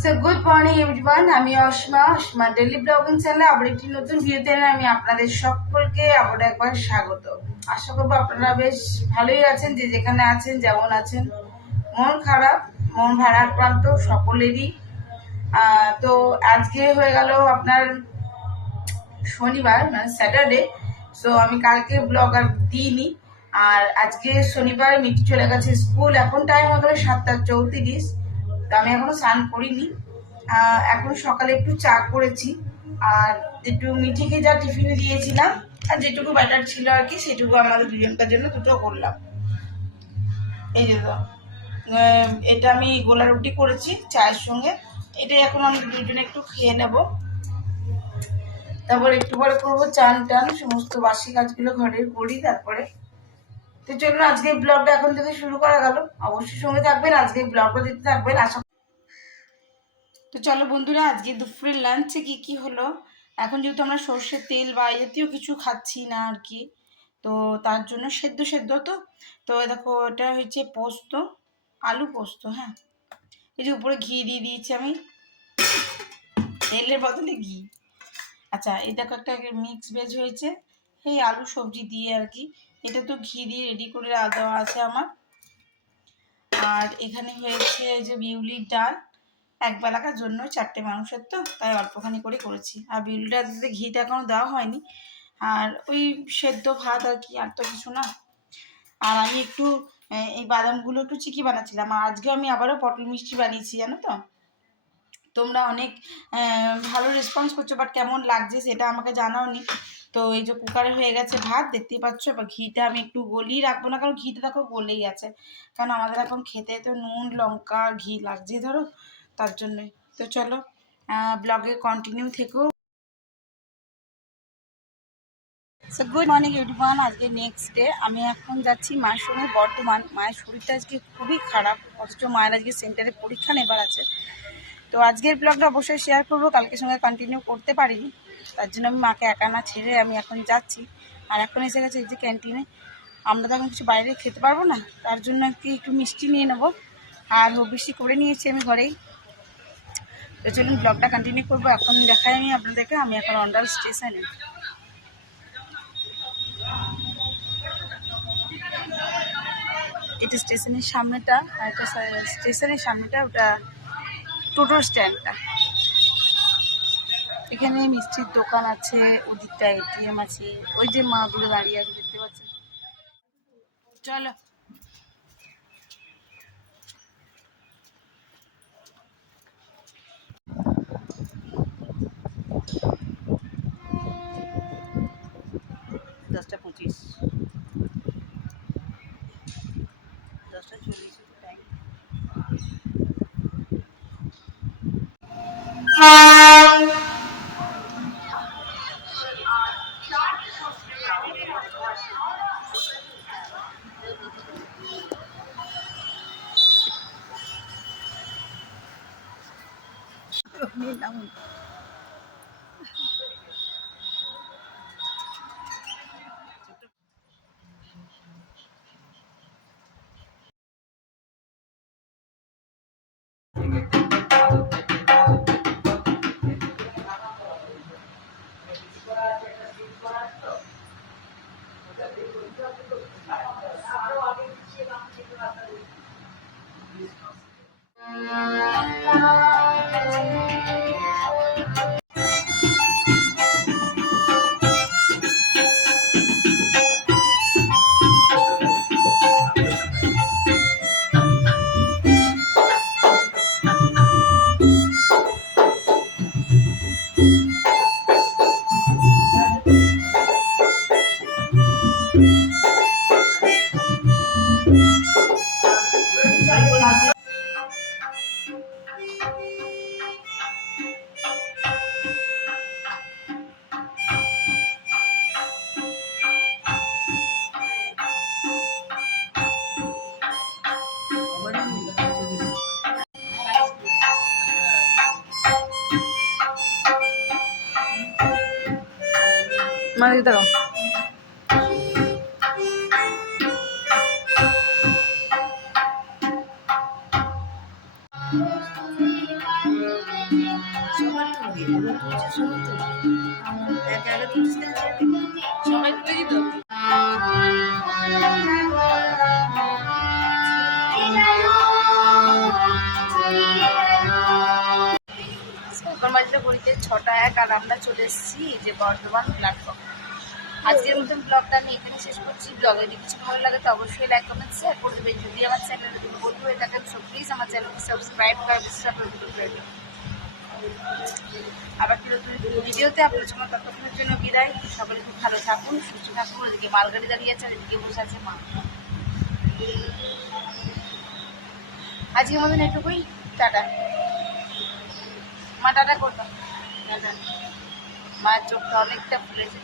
So good morning everyone, আমি Asima daily blogging চ্যানেলে আবার একটি নতুন ভিডিওতে আমি আপনাদের সকলকে আবার একবার স্বাগত। আশা করবো আপনারা বেশ ভালোই আছেন, যে যেখানে আছেন যেমন আছেন। মন খারাপ, মন ভারাক্রান্ত সকলেরই। তো আজকে হয়ে গেল আপনার শনিবার, মানে স্যাটারডে। সো আমি কালকে ব্লগ আর দিইনি, আর আজকে শনিবার মিটি চলে গেছে স্কুল। এখন টাইম হয়ে গেল 7:34। তো আমি এখনো স্নান করিনি। এখন সকালে একটু চা করেছি, আর একটু মিঠিকে যা টিফিনে দিয়েছিলাম আর যেটুকু ব্যাটার ছিল আর কি, সেটুকু আমাদের দুজনকার জন্য দুটো করলাম। এই যে তো এটা আমি গোলা রুটি করেছি চায়ের সঙ্গে। এটাই এখন আমি দুজনে একটু খেয়ে নেব, তারপর একটু পরে করবো চান টান, সমস্ত বাসি কাজগুলো ঘরের করি তারপরে। তো চলুন আজকে ব্লগটা এখন থেকে শুরু করা গেল। অবশ্যই সঙ্গে থাকবেন, আজকে ব্লগটা দিতে থাকবেন আশা। তো চলো বন্ধুরা, আজকে দুপুরের লাঞ্চে কি কি হলো। এখন যেহেতু আমরা সর্ষের তেল বা এই জাতীয় কিছু খাচ্ছি না আর কি, তো তার জন্য সেদ্ধ সেদ্ধ তো তো দেখো, এটা হচ্ছে পোস্ত, আলু পোস্ত। হ্যাঁ, এই যে উপরে ঘি দিয়ে দিয়েছি আমি, তেলের বদলে ঘি। আচ্ছা, এই দেখো একটা মিক্স ভেজ হয়েছে এই আলু সবজি দিয়ে আর কি। এটা তো ঘি দিয়ে রেডি করে দেওয়া আছে আমার। আর এখানে হয়েছে এই যে বিউলির ডাল, এক বেলাকার জন্য 4টে মানুষের, তো তাই অল্পখানি করে করেছি। আর বিউলির ডালতে ঘিটা এখনো দেওয়া হয়নি, আর ওই সেদ্ধ ভাত আর কি, আর তো কিছু না। আর আমি একটু এই বাদামগুলো একটু চিকি বানাচ্ছিলাম। আর আজকে আমি আবারও পটল মিষ্টি বানিয়েছি, জানো তো। তোমরা অনেক ভালো রেসপন্স করছো, বাট কেমন লাগছে সেটা আমাকে জানাওনি। তো এই যে কুকারে হয়ে গেছে ভাত, দেখতেই পাচ্ছ। এবার ঘিটা আমি একটু গলিয়ে রাখবো না, কারণ ঘিটা দেখো গলেই আছে, কারণ আমাদের এখন খেতে তো নুন লঙ্কা ঘি লাগছে ধরো, তার জন্যই। তো চলো ব্লগে কন্টিনিউ থেকেও। সো গুড মর্নিং এভরিওয়ান, আজকে নেক্সট ডে। আমি এখন যাচ্ছি মায়ের সঙ্গে বর্ধমান। মায়ের শরীরটা আজকে খুবই খারাপ, অথচ মায়ের আজকে সেন্টারে পরীক্ষা নেবার আছে। তো আজকের ব্লগটা অবশ্যই শেয়ার করবো, কালকের সঙ্গে কন্টিনিউ করতে পারিনি, তার জন্য আমি মাকে একা না ছেড়ে আমি এখন যাচ্ছি। আর এখন এসে গেছে এই যে ক্যান্টিনে। আমরা তো এখন কিছু বাইরে খেতে পারবো না, তার জন্য একটু মিষ্টি নিয়ে নেবো, আর বেশি করে নিয়েছি আমি ঘরেই। তো চলুন ব্লগটা কন্টিনিউ করবো। এখন দেখাই আমি আপনাদেরকে, আমি এখন অন্ডাল স্টেশনে। এটা স্টেশনের সামনেটা, আর এটা স্টেশনের সামনেটা, ওটা টোটো স্ট্যান্ডটা। এখানে মিষ্টির দোকান আছে, ওদিকটা এটিএম আছে, ওই যে মাগুলো দাঁড়িয়ে আছে দেখতে পাচ্ছেন। চলো দশটা 25, 10:40 টাইম। মানে দেখো, সবাই তুলে দিত। এখন বাজে ঘড়িতে 6টা 1 আর আমরা চলে এসেছি যে বর্ধমান প্ল্যাটফর্ম। আজকের মতন ব্লগটা আমি এখানে শেষ করছি। ব্লগে যদি কিছু ভালো লাগে তো অবশ্যই লাইক কমেন্ট শেয়ার করে দেবেন। যদি আমার চ্যানেলে তুমি বন্ধু হয়ে থাকেন সো প্লিজ আমার চ্যানেলকে সাবস্ক্রাইব করার আবার কি নতুন ভিডিওতে আপনার সঙ্গে ততক্ষণের জন্য বিদায়। সকলে খুব ভালো থাকুন, সুস্থ থাকুন। ওদিকে মালগাড়ি দাঁড়িয়ে আছে, এদিকে বসে আছে মা। আজকের মতন এটুকুই, টাটা। মা টাটা করতাম, টাটা। মার চোখটা অনেকটা ফুলেছে।